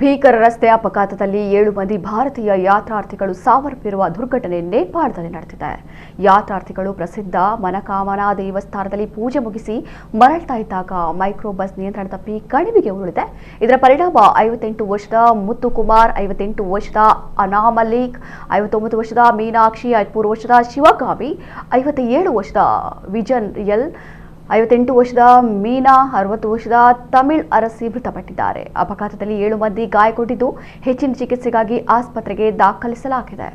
ಭೀಕರ ರಸ್ತೆ ಅಪಘಾತದಲ್ಲಿ 7 ಮಂದಿ ಭಾರತೀಯ ಯಾತ್ರಾರ್ಥಿಗಳು ಸಾವನ್ನಪ್ಪಿರುವ ದುರ್ಘಟನೆ ನೇಪಾಳದಲ್ಲಿ ನಡೆದಿದೆ. ಯಾತ್ರಾರ್ಥಿಗಳು ಪ್ರಸಿದ್ಧ ಮನಕಾಮನಾ ದೇವಸ್ಥಾನದಲ್ಲಿ ಪೂಜೆ ಮುಗಿಸಿ ಮರಳ್ತಾ ಇದ್ದಾಗ ಮೈಕ್ರೋ ಬಸ್ ನಿಯಂತ್ರಣ ತಪ್ಪಿ ಕಣಿವೆಗೆ ಉರುಳಿದೆ. ಇದರ ಪರಿಣಾಮ 58 ವರ್ಷದ ಮುತ್ತುಕುಮಾರ್, 58 ವರ್ಷದ ಅನಾಮಲಿಕ್, 59 ವರ್ಷದ ಮೀನಾಕ್ಷಿ, 53 ವರ್ಷದ ಶಿವಗಾಮಿ, 57 ವರ್ಷದ ವಿಜನ್ ಎಲ್, 58 ವರ್ಷದ ಮೀನಾ, 60 ವರ್ಷದ ತಮಿಳ್ ಅರಸಿ ಮೃತಪಟ್ಟಿದ್ದಾರೆ. ಅಪಘಾತದಲ್ಲಿ 7 ಮಂದಿ ಗಾಯಗೊಂಡಿದ್ದು ಹೆಚ್ಚಿನ ಚಿಕಿತ್ಸೆಗಾಗಿ ಆಸ್ಪತ್ರೆಗೆ ದಾಖಲಿಸಲಾಗಿದೆ.